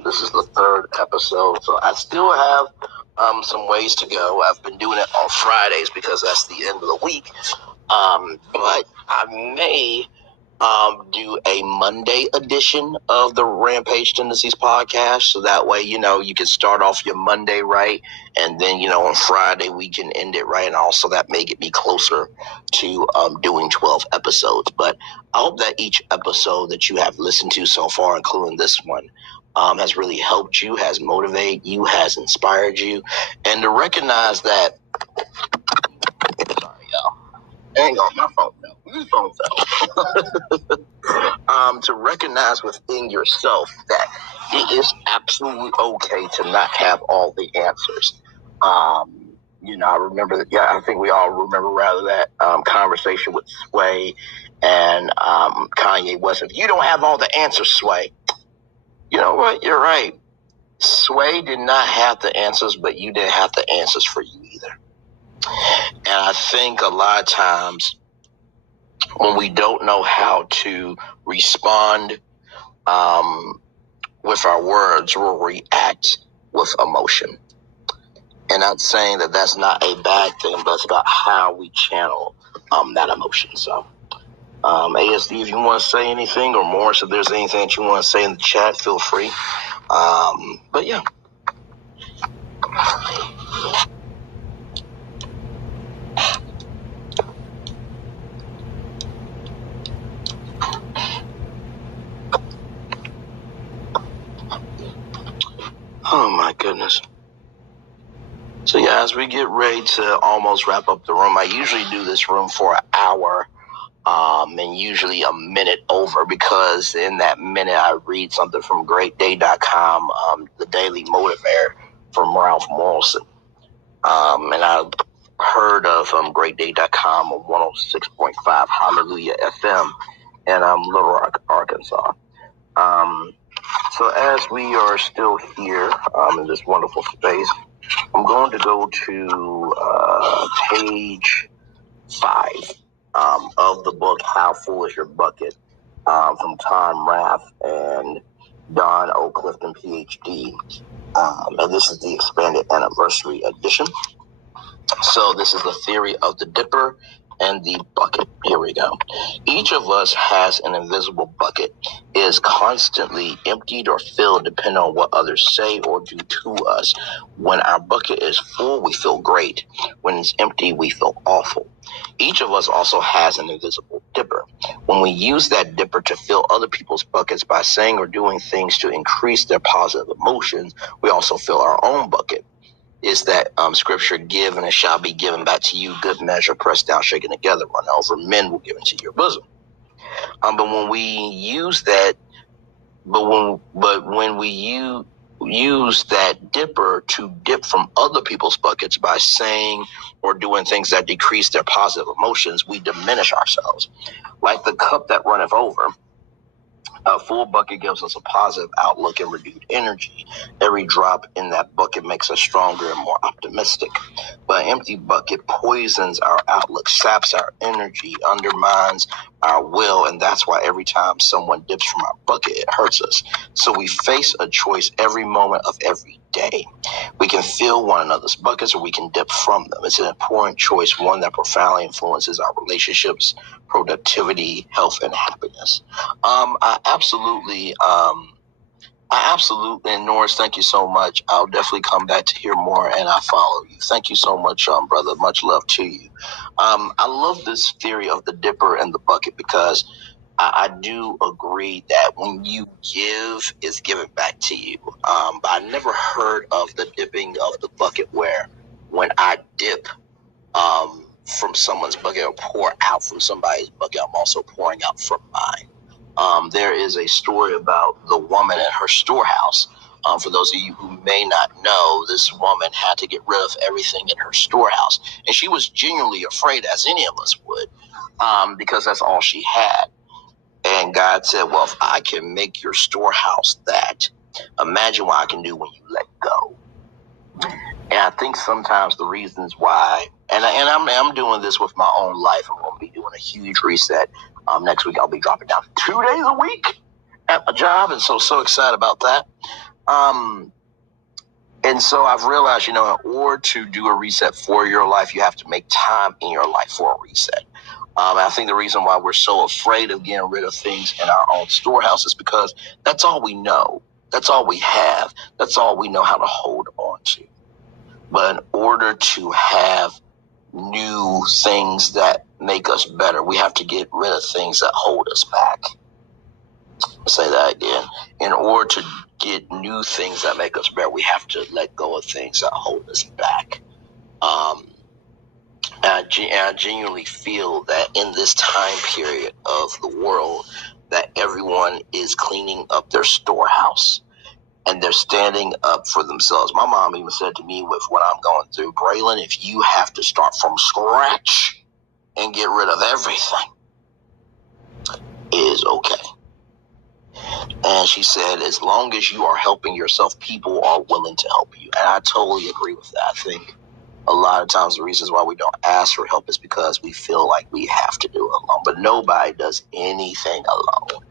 This is the 3rd episode, so I still have some ways to go. I've been doing it on Fridays because that's the end of the week. But I may do a Monday edition of the Rampage Tendencies podcast, so that way, you know, you can start off your Monday right, and then, you know, on Friday we can end it right, and also that may get me closer to doing 12 episodes. But I hope that each episode that you have listened to so far, including this one, has really helped you, has motivated you, has inspired you, and to recognize that. Sorry, y'all. Hang on, my phone fell. My phone fell. To recognize within yourself that it is absolutely okay to not have all the answers. You know, I remember that. Yeah, I think we all remember rather that conversation with Sway and Kanye West. If you don't have all the answers, Sway, you know what? You're right. Sway did not have the answers, but you didn't have the answers for you either. And I think a lot of times when we don't know how to respond with our words, we'll react with emotion. And not saying that that's not a bad thing, but it's about how we channel that emotion. So, ASD, if you want to say anything, or Morris, if there's anything that you want to say in the chat, feel free. But yeah. Oh my goodness. So yeah, as we get ready to almost wrap up the room, I usually do this room for an hour, and usually a minute over, because in that minute I read something from greatday.com, the daily motivator from Ralph Morrison. And I heard of greatday.com on 106.5 Hallelujah FM in Little Rock, Arkansas. So as we are still here in this wonderful space, I'm going to go to page 5 of the book, How Full Is Your Bucket, from Tom Rath and Don O. Clifton, PhD. And this is the expanded anniversary edition. So this is the theory of the dipper and the bucket. Here we go. Each of us has an invisible bucket. It is constantly emptied or filled depending on what others say or do to us. When our bucket is full, we feel great. When it's empty, we feel awful. Each of us also has an invisible dipper. When we use that dipper to fill other people's buckets by saying or doing things to increase their positive emotions, we also fill our own bucket. Is that scripture, give and it shall be given back to you, good measure, pressed down, shaken together, run over, men will give into your bosom. But when we use that, when we use that dipper to dip from other people's buckets by saying or doing things that decrease their positive emotions, we diminish ourselves. Like the cup that runneth over A full bucket gives us a positive outlook and renewed energy. Every drop in that bucket makes us stronger and more optimistic. But an empty bucket poisons our outlook, saps our energy, undermines our will, and that's why every time someone dips from our bucket, it hurts us. So we face a choice every moment of every day. We can fill one another's buckets or we can dip from them. It's an important choice, one that profoundly influences our relationships, productivity, health, and happiness. I absolutely, and Norris, thank you so much. I'll definitely come back to hear more, and I follow you. Thank you so much, brother. Much love to you. I love this theory of the dipper and the bucket because I do agree that when you give, it's given back to you. But I never heard of the dipping of the bucket where when I dip from someone's bucket or pour out from somebody's bucket, I'm also pouring out from mine. There is a story about the woman at her storehouse. For those of you who may not know, this woman had to get rid of everything in her storehouse. And she was genuinely afraid, as any of us would, because that's all she had. And God said, well, if I can make your storehouse that, imagine what I can do when you let go. And I think sometimes the reasons why, and I'm doing this with my own life. I'm going to be doing a huge reset. Next week, I'll be dropping down 2 days a week at my job. And so excited about that. And so I've realized, in order to do a reset for your life, you have to make time in your life for a reset. I think the reason why we're so afraid of getting rid of things in our own storehouse is because that's all we know. That's all we have. That's all we know how to hold on to. But in order to have new things that make us better, we have to get rid of things that hold us back. I'll say that again. In order to get new things that make us better, we have to let go of things that hold us back. I genuinely feel that in this time period of the world, that everyone is cleaning up their storehouse and they're standing up for themselves. My mom even said to me with what I'm going through, Braylon, if you have to start from scratch and get rid of everything, it is okay. And she said, as long as you are helping yourself, people are willing to help you. And I totally agree with that. I think a lot of times the reasons why we don't ask for help is because we feel like we have to do it alone. But nobody does anything alone.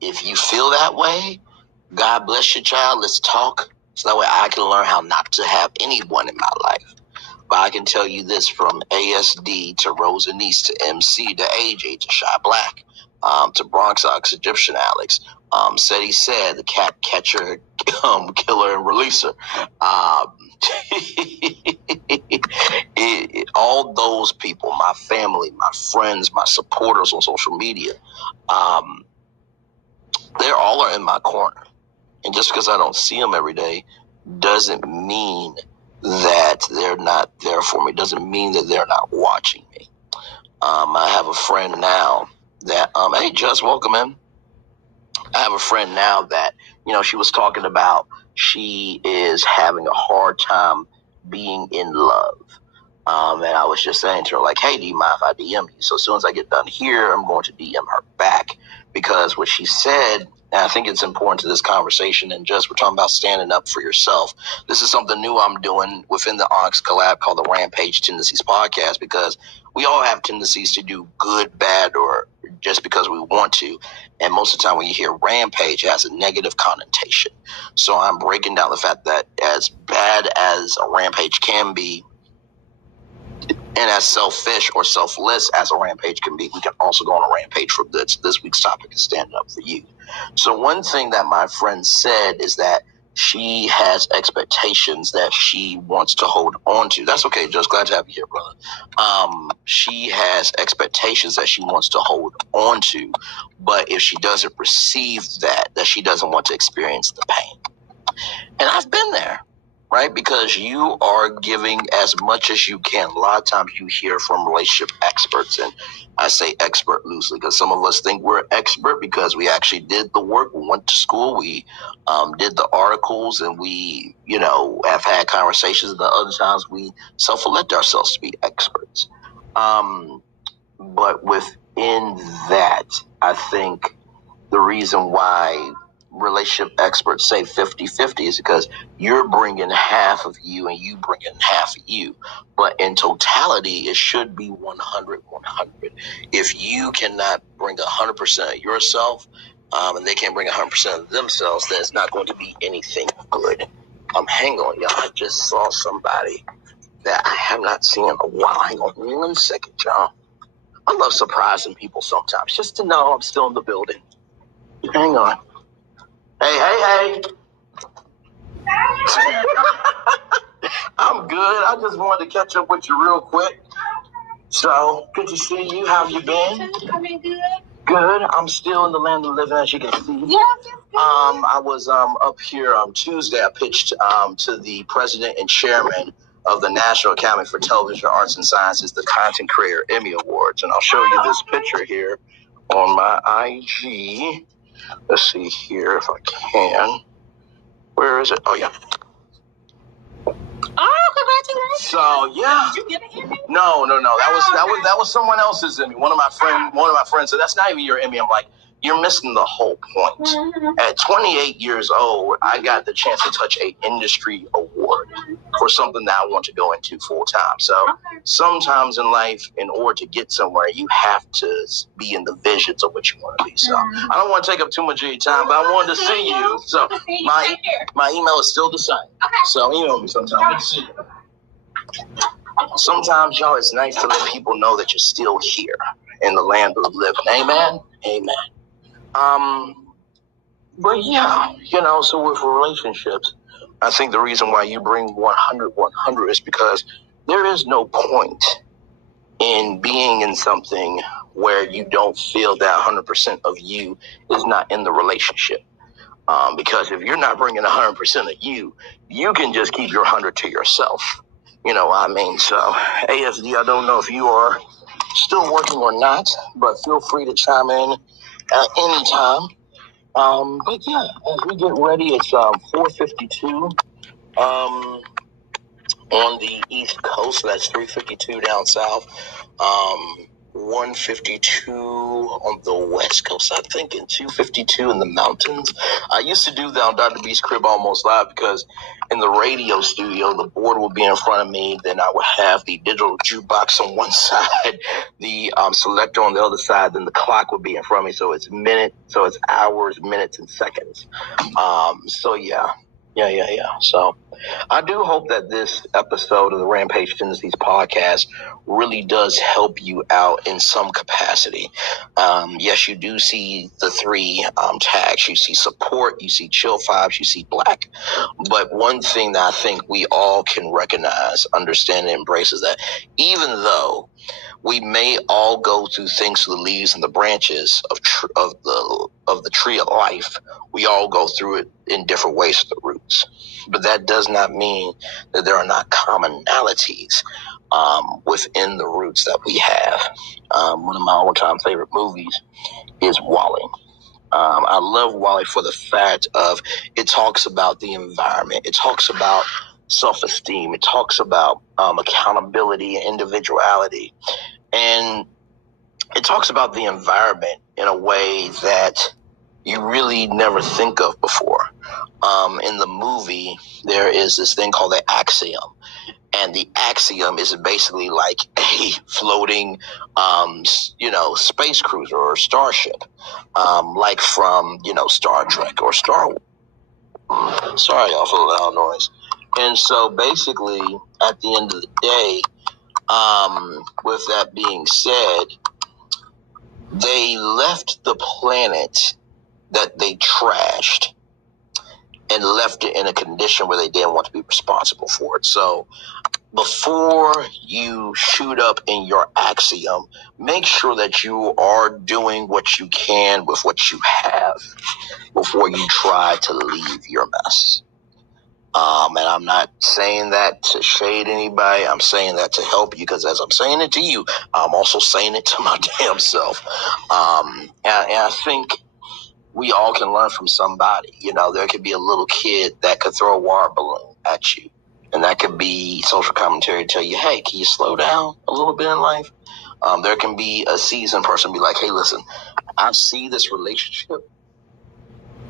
If you feel that way, God bless you, child. Let's talk so that way I can learn how not to have anyone in my life. But I can tell you this, from ASD to Rosa Nice to MC to AJ to Shy Black, to Bronx Ox, Egyptian Alex, said the cat catcher, killer, and releaser. All those people, my family, my friends, my supporters on social media, they all are in my corner. And just because I don't see them every day doesn't mean that they're not there for me. Doesn't mean that they're not watching me. I have a friend now that, hey, just welcome in. I have a friend now that, she was talking about she is having a hard time being in love. And I was just saying to her, like, hey, do you mind if I DM you? So as soon as I get done here, I'm going to DM her back. Because what she said, and I think it's important to this conversation, and just we're talking about standing up for yourself. This is something new I'm doing within the Onyx collab called the Rampage Tendencies podcast, because we all have tendencies to do good, bad, or just because we want to. And most of the time when you hear rampage, it has a negative connotation. So I'm breaking down the fact that as bad as a rampage can be, and as selfish or selfless as a rampage can be, we can also go on a rampage for good. So this week's topic is standing up for you. So one thing that my friend said is that she has expectations that she wants to hold on to. That's okay, just glad to have you here, brother. She has expectations that she wants to hold on to, but if she doesn't receive that she doesn't want to experience the pain. And I've been there. Right? Because you are giving as much as you can. A lot of times you hear from relationship experts, and I say expert loosely because some of us think we're expert because we actually did the work. We went to school. We did the articles, and we, have had conversations. And the other times we self-elect ourselves to be experts. But within that, I think the reason why relationship experts say 50-50 is because you're bringing half of you and you bringing half of you. But in totality, it should be 100-100. If you cannot bring 100% of yourself, and they can't bring 100% of themselves, then it's not going to be anything good. Hang on, y'all. I just saw somebody that I have not seen in a while. Hang on 1 second, y'all. I love surprising people sometimes, just to know I'm still in the building. Hang on. Hey. I'm good. I just wanted to catch up with you real quick. So, good to see you. How have you been? I've been good. Good. I'm still in the land of the living, as you can see. Yeah. I was up here on Tuesday. I pitched to the president and chairman of the National Academy for Television Arts and Sciences, the Content Creator Emmy Awards. And I'll show you this picture here on my IG. Let's see here if I can. Where is it? Oh, yeah. Oh, congratulations! So yeah. Did you get an Emmy? No. That was someone else's Emmy. One of my friends. So that's not even your Emmy. I'm like, you're missing the whole point. Mm-hmm. At 28 years old, I got the chance to touch an industry award for something that I want to go into full time. So sometimes in life, in order to get somewhere, you have to be in the visions of what you want to be. So I don't want to take up too much of your time, but I wanted to see you. So my email is still the same. So email me sometime. Good to see you. Sometimes, y'all, it's nice to let people know that you're still here in the land of the living. Amen? Amen. But yeah, so with relationships, I think the reason why you bring 100-100 is because there is no point in being in something where you don't feel that 100% of you is not in the relationship. Because if you're not bringing 100% of you, you can just keep your 100 to yourself. You know what I mean? So, ASD, I don't know if you are still working or not, but feel free to chime in at any time. But yeah, as we get ready, it's 4:52 on the East Coast. That's 3:52 down south. 1:52 on the West Coast, I think, and 2:52 in the mountains. I used to do that on Dr. B's Crib Almost Live because in the radio studio, the board would be in front of me. Then I would have the digital jukebox on one side, the selector on the other side. Then the clock would be in front of me. So it's hours, minutes, and seconds. So yeah. So I do hope that this episode of the Rampage Tendencies podcast really does help you out in some capacity. Yes, you do see the 3 tags. You see support, you see chill vibes, you see black. But one thing that I think we all can recognize, understand, and embrace is that even though we may all go through things through the leaves and the branches of the tree of life, we all go through it in different ways to the roots. But that does not mean that there are not commonalities within the roots that we have. One of my all-time favorite movies is Wall-E. I love Wall-E for the fact of it talks about the environment. It talks about self-esteem. It talks about accountability and individuality. And it talks about the environment in a way that you really never think of before. In the movie, there is this thing called the axiom. And the axiom is basically like a floating, space cruiser or starship, like from, Star Trek or Star Wars. Sorry, y'all, for the loud noise. And so basically, at the end of the day, with that being said, they left the planet that they trashed and left it in a condition where they didn't want to be responsible for it. So before you shoot up in your axiom, make sure that you are doing what you can with what you have before you try to leave your mess. And I'm not saying that to shade anybody. I'm saying that to help you, because as I'm saying it to you, I'm also saying it to my damn self. And I think we all can learn from somebody. There could be a little kid that could throw a water balloon at you, and that could be social commentary to tell you, hey, can you slow down a little bit in life? There can be a seasoned person be like, hey, listen, I see this relationship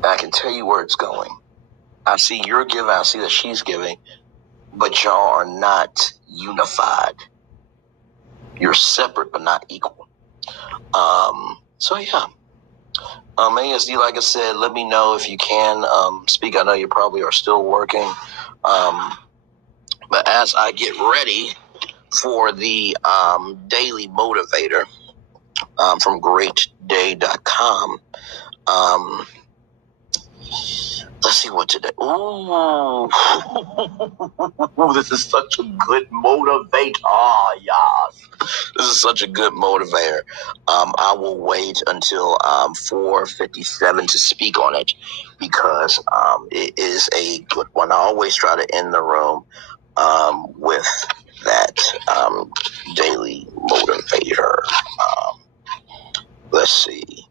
I can tell you where it's going. I see you're giving, I see that she's giving, but y'all are not unified. You're separate but not equal. So yeah. ASD, like I said, let me know if you can speak. I know you probably are still working. But as I get ready for the daily motivator from greatday.com, let's see what today. Ooh, this is such a good motivator, yes. This is such a good motivator. I will wait until 4:57 to speak on it because it is a good one. I always try to end the room with that daily motivator. Let's see.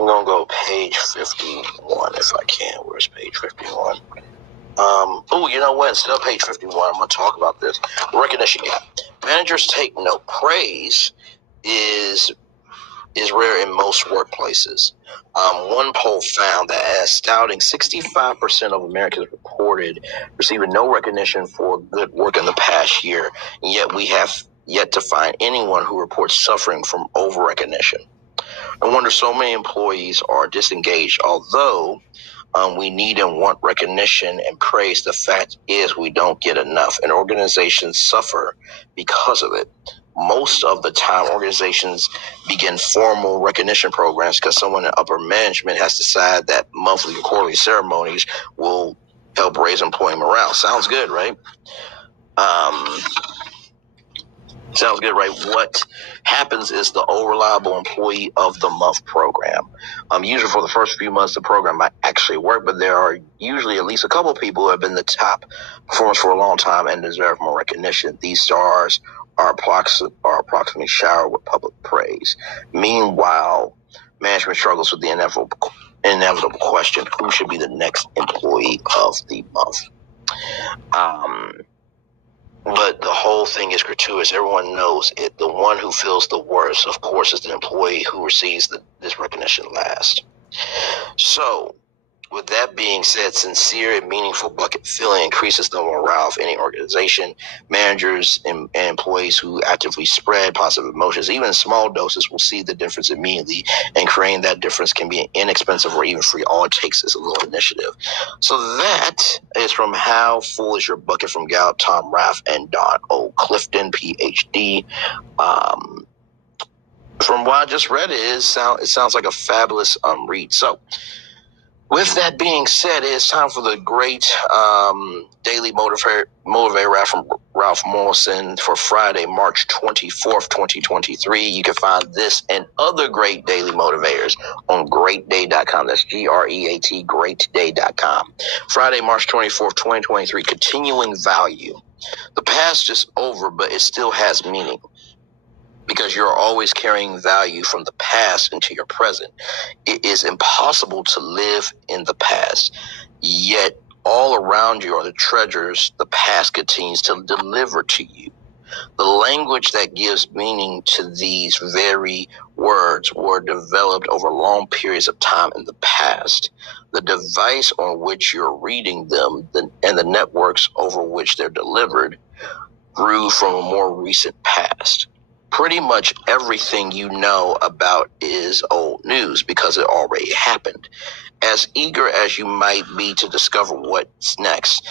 I'm going to go page 51 if I can. Where's page 51? You know what? Instead of page 51, I'm going to talk about this. Recognition gap. Managers take note. Praise is rare in most workplaces. One poll found that an astounding 65% of Americans reported receiving no recognition for good work in the past year, and yet we have yet to find anyone who reports suffering from over-recognition. No wonder so many employees are disengaged. Although we need and want recognition and praise, the fact is we don't get enough, and organizations suffer because of it. Most of the time, organizations begin formal recognition programs because someone in upper management has decided that monthly or quarterly ceremonies will help raise employee morale. Sounds good, right? Sounds good, right? What happens is the Old Reliable Employee of the Month program. Usually for the first few months, the program might actually work, but there are usually at least a couple of people who have been the top performers for a long time and deserve more recognition. These stars are approximately showered with public praise. Meanwhile, management struggles with the inevitable question, who should be the next employee of the month? But the whole thing is gratuitous. Everyone knows it. The one who feels the worst, of course, is the employee who receives this recognition last. So, with that being said, sincere and meaningful bucket filling increases the morale of any organization. Managers and employees who actively spread positive emotions, even in small doses, will see the difference immediately, and creating that difference can be inexpensive or even free. All it takes is a little initiative. So that is from How Full Is Your Bucket from Gallup, Tom Rath, and Don O. Clifton, PhD. From what I just read, it sounds like a fabulous read. So, with that being said, it's time for the great daily motivator from Ralph Morrison for Friday, March 24th, 2023. You can find this and other great daily motivators on greatday.com. That's GREAT, greatday.com. Friday, March 24th, 2023, continuing value. The past is over, but it still has meaning, because you're always carrying value from the past into your present. It is impossible to live in the past, yet all around you are the treasures the past continues to deliver to you. The language that gives meaning to these very words were developed over long periods of time in the past. The device on which you're reading them and the networks over which they're delivered grew from a more recent past. Pretty much everything you know about is old news because it already happened. As eager as you might be to discover what's next,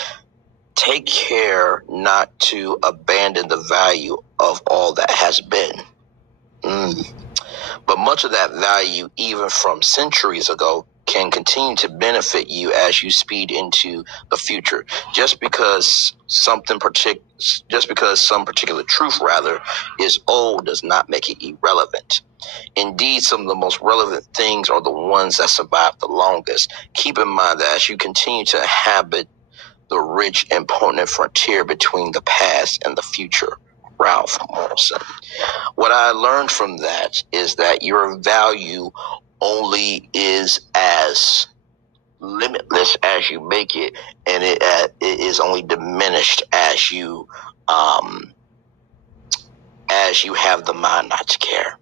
take care not to abandon the value of all that has been. But much of that value, even from centuries ago, can continue to benefit you as you speed into the future. Just because some particular truth is old does not make it irrelevant. Indeed, some of the most relevant things are the ones that survive the longest. Keep in mind that as you continue to inhabit the rich and potent frontier between the past and the future. Ralph Morrison. What I learned from that is that your value only is as limitless as you make it, and it is only diminished as you have the mind not to care.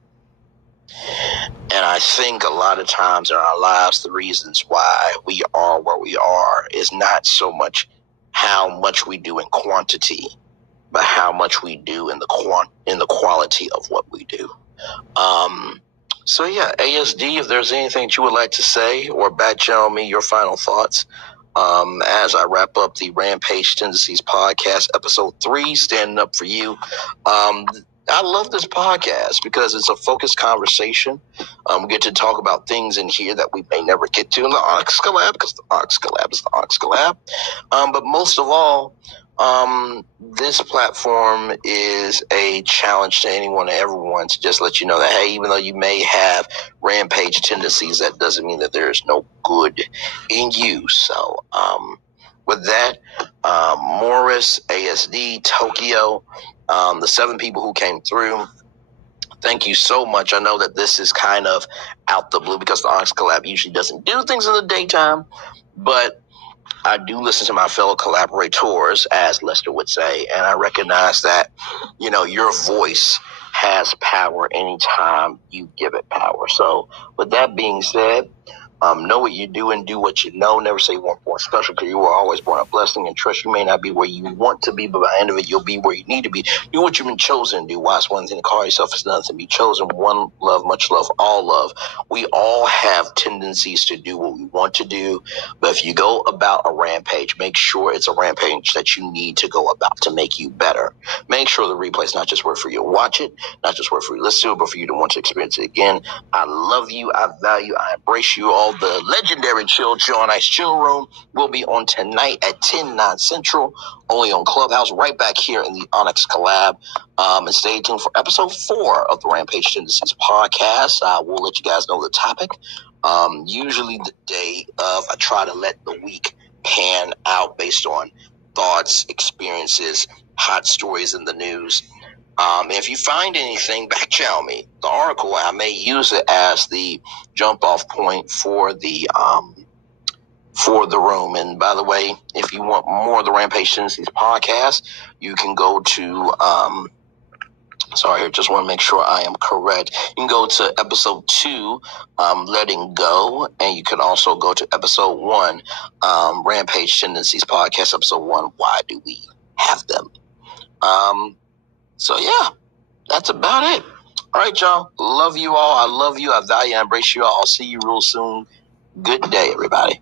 And I think a lot of times in our lives, the reasons why we are where we are is not so much how much we do in quantity, but how much we do in the quality of what we do. So yeah, ASD, if there's anything that you would like to say or back channel me your final thoughts as I wrap up the Rampage Tendencies podcast, episode 3, standing up for you. I love this podcast because it's a focused conversation. We get to talk about things in here that we may never get to in the Onyx Collab, because the Onyx Collab is the Onyx Collab. But most of all, this platform is a challenge to anyone and everyone to just let you know that, hey, even though you may have rampage tendencies, that doesn't mean that there's no good in you. So, with that, Morris, ASD, Tokyo, the 7 people who came through, thank you so much. I know that this is kind of out the blue because the Onyx Collab usually doesn't do things in the daytime, but I do listen to my fellow collaborators, as Lester would say, and I recognize that, your voice has power anytime you give it power. So with that being said, know what you do and do what you know. Never say you weren't born special, because you were always born a blessing, and trust you may not be where you want to be, but by the end of it, you'll be where you need to be. Do what you've been chosen to do. Why it's one thing to call yourself, is another to be chosen. One love, much love, all love. We all have tendencies to do what we want to do, but if you go about a rampage, make sure it's a rampage that you need to go about to make you better. Make sure the replay is not just worth for you to watch it, not just worth for you to listen to it, but for you to want to experience it again. I love you. I value. I embrace you all. The legendary Chill Ice Chill Room will be on tonight at 10/9 Central, only on Clubhouse, right back here in the Onyx Collab. And stay tuned for episode 4 of the Rampage Tendencies podcast. We'll let you guys know the topic. Usually the day of, I try to let the week pan out based on thoughts, experiences, hot stories in the news. If you find anything, back channel me the article. I may use it as the jump off point for the room. And by the way, if you want more of the Rampage Tendencies podcast, you can go to sorry, I just want to make sure I am correct. You can go to episode 2, Letting Go, and you can also go to episode 1, Rampage Tendencies podcast, episode 1, Why Do We Have Them? So yeah, that's about it. All right, y'all. Love you all. I love you. I value and embrace you all. I'll see you real soon. Good day, everybody.